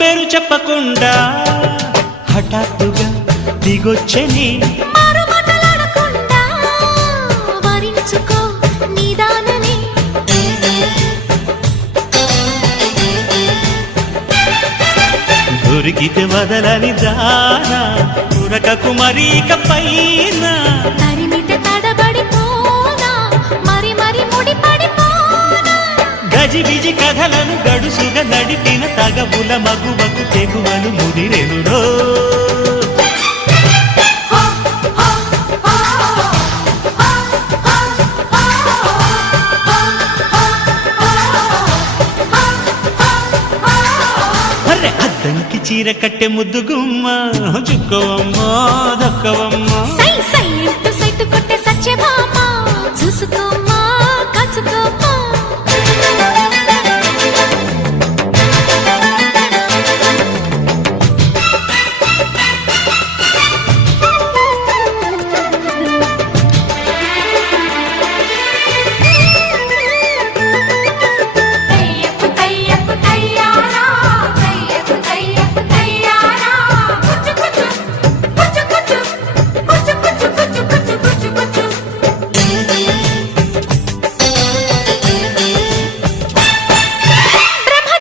పేరు చెప్పకుండా హఠాత్తుగా దిగొచ్చని దొరికితే వదలని దానా ఉరకకు మరీక పైన తరిమితే తడబడిపోనా మరి మరి ముడిపడిపోనా గజిబిజి కథలను గడుసుగా నడిపిన తగవుల మగువకు తెగువలు ముదిరెనురో అద్దంకి చీర కట్టె ముద్దు గుమ్మ చుక్కవమ్మా దక్కవమ్మా సై సై సైటు కొట్టే సత్యభామ చూసుకో